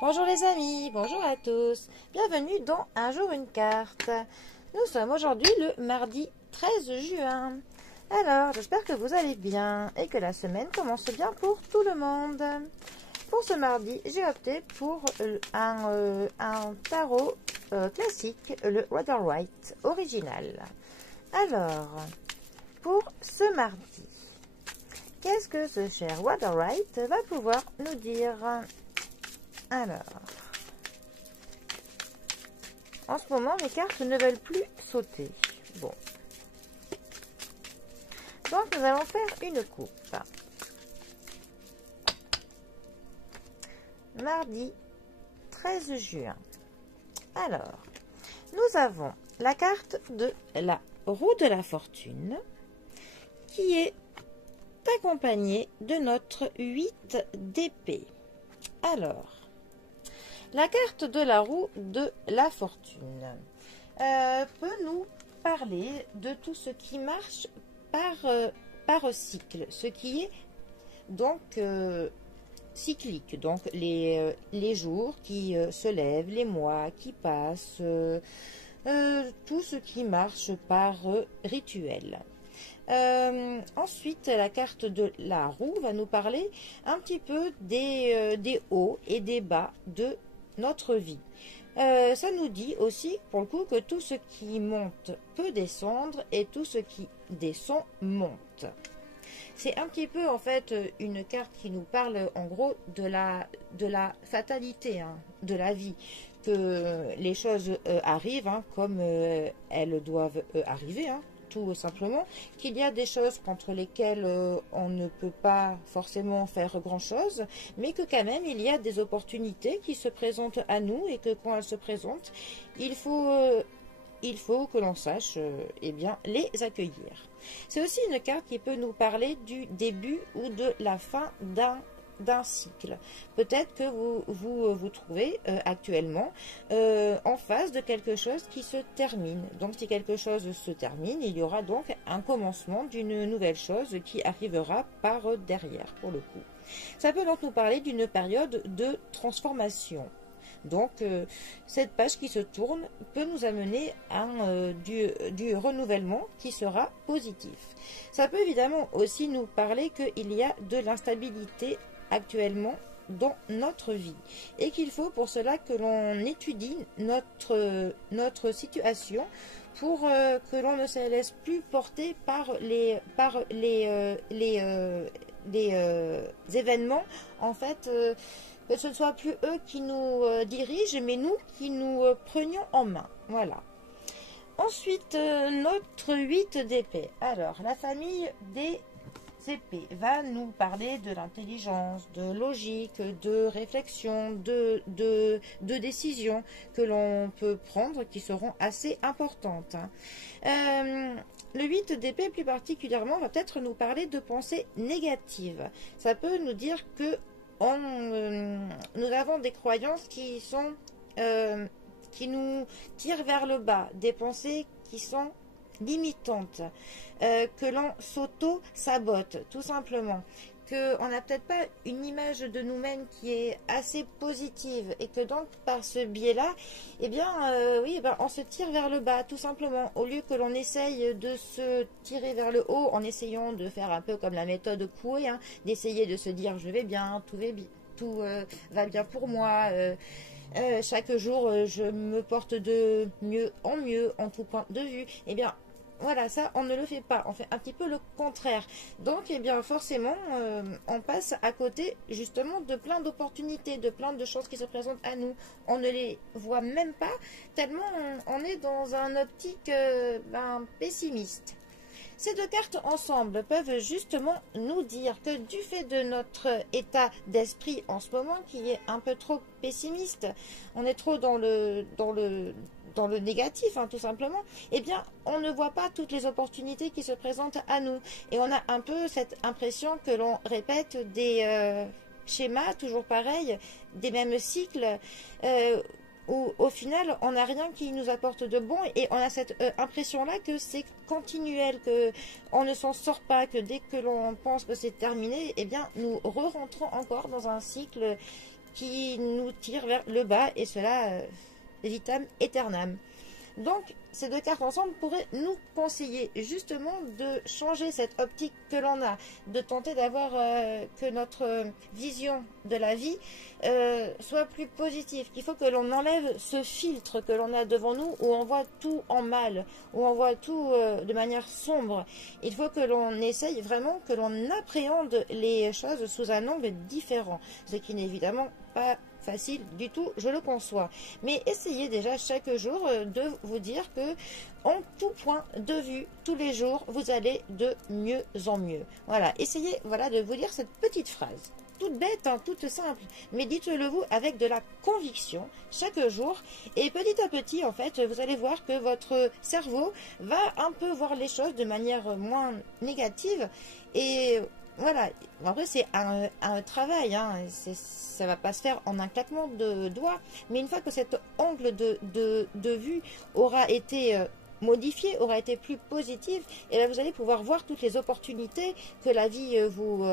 Bonjour les amis, bonjour à tous. Bienvenue dans Un jour une carte. Nous sommes aujourd'hui le mardi 13 juin. Alors, j'espère que vous allez bien et que la semaine commence bien pour tout le monde. Pour ce mardi, j'ai opté pour un tarot classique, le Rider-Waite original. Alors, pour ce mardi, qu'est-ce que ce cher Rider-Waite va pouvoir nous dire? Alors, en ce moment, mes cartes ne veulent plus sauter. Bon. Donc, nous allons faire une coupe. Mardi 13 juin. Alors, nous avons la carte de la roue de la fortune qui est accompagnée de notre 8 d'épée. Alors, la carte de la roue de la fortune peut nous parler de tout ce qui marche par cycle, ce qui est donc cyclique, donc les jours qui se lèvent, les mois qui passent, tout ce qui marche par rituel. Ensuite, la carte de la roue va nous parler un petit peu des hauts et des bas de notre vie. Ça nous dit aussi, pour le coup, que tout ce qui monte peut descendre et tout ce qui descend monte. C'est un petit peu, en fait, une carte qui nous parle, en gros, de la fatalité, hein, de la vie. Que les choses arrivent comme elles doivent arriver, hein, tout simplement, qu'il y a des choses contre lesquelles on ne peut pas forcément faire grand-chose, mais que quand même il y a des opportunités qui se présentent à nous et que quand elles se présentent, il faut que l'on sache eh bien, les accueillir. C'est aussi une carte qui peut nous parler du début ou de la fin d'un cycle. Peut-être que vous trouvez actuellement en face de quelque chose qui se termine. Donc si quelque chose se termine, il y aura donc un commencement d'une nouvelle chose qui arrivera par derrière pour le coup. Ça peut donc nous parler d'une période de transformation. Donc cette page qui se tourne peut nous amener à du renouvellement qui sera positif. Ça peut évidemment aussi nous parler qu'il y a de l'instabilité actuellement dans notre vie et qu'il faut pour cela que l'on étudie notre situation pour que l'on ne se laisse plus porter par les événements, en fait, que ce ne soit plus eux qui nous dirigent mais nous qui nous prenions en main. Voilà. Ensuite, notre 8 d'épée. Alors, la famille des épées va nous parler de l'intelligence, de logique, de réflexion, de décisions que l'on peut prendre qui seront assez importantes. Le 8 d'épée plus particulièrement va peut-être nous parler de pensées négatives. Ça peut nous dire que nous avons des croyances qui sont qui nous tirent vers le bas, des pensées qui sont limitantes, que l'on s'auto-sabote, tout simplement, qu'on n'a peut-être pas une image de nous-mêmes qui est assez positive et que donc par ce biais-là, eh bien, on se tire vers le bas, tout simplement, au lieu que l'on essaye de se tirer vers le haut en essayant de faire un peu comme la méthode Coué, hein, d'essayer de se dire je vais bien, tout va bien pour moi. Chaque jour, je me porte de mieux en mieux, en tout point de vue. Eh bien, voilà, ça, on ne le fait pas. On fait un petit peu le contraire. Donc, eh bien, forcément, on passe à côté, justement, de plein d'opportunités, de plein de choses qui se présentent à nous. On ne les voit même pas, tellement on est dans un optique pessimiste. Ces deux cartes ensemble peuvent justement nous dire que du fait de notre état d'esprit en ce moment qui est un peu trop pessimiste, on est trop dans le négatif, hein, tout simplement, eh bien, on ne voit pas toutes les opportunités qui se présentent à nous. Et on a un peu cette impression que l'on répète des schémas, toujours pareils, des mêmes cycles, où au final on n'a rien qui nous apporte de bon et on a cette impression là que c'est continuel, que on ne s'en sort pas, que dès que l'on pense que c'est terminé, eh bien nous re-rentrons encore dans un cycle qui nous tire vers le bas, et cela vitam aeternam. Donc, ces deux cartes ensemble pourraient nous conseiller justement de changer cette optique que l'on a, de tenter d'avoir que notre vision de la vie soit plus positive, qu'il faut que l'on enlève ce filtre que l'on a devant nous où on voit tout en mal, où on voit tout de manière sombre. Il faut que l'on essaye vraiment que l'on appréhende les choses sous un angle différent, ce qui n'est évidemment pas facile du tout, je le conçois. Mais essayez déjà chaque jour de vous dire que en tout point de vue, tous les jours, vous allez de mieux en mieux. Voilà, essayez de vous dire cette petite phrase. Toute bête, hein, toute simple, mais dites-le vous avec de la conviction chaque jour. Et petit à petit, en fait, vous allez voir que votre cerveau va un peu voir les choses de manière moins négative. Et voilà, après c'est un travail, hein. Ça va pas se faire en un claquement de doigts, mais une fois que cet angle de vue aura été modifié, aura été plus positif, et là vous allez pouvoir voir toutes les opportunités que la vie vous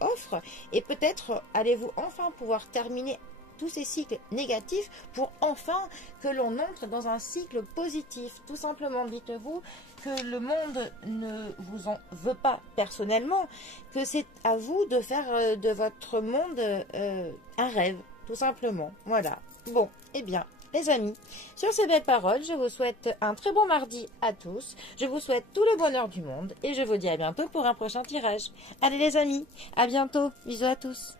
offre, et peut-être allez-vous enfin pouvoir terminer tous ces cycles négatifs pour enfin que l'on entre dans un cycle positif. Tout simplement, dites-vous que le monde ne vous en veut pas personnellement, que c'est à vous de faire de votre monde un rêve, tout simplement. Voilà. Bon, eh bien, les amis, sur ces belles paroles, je vous souhaite un très bon mardi à tous. Je vous souhaite tout le bonheur du monde et je vous dis à bientôt pour un prochain tirage. Allez les amis, à bientôt. Bisous à tous.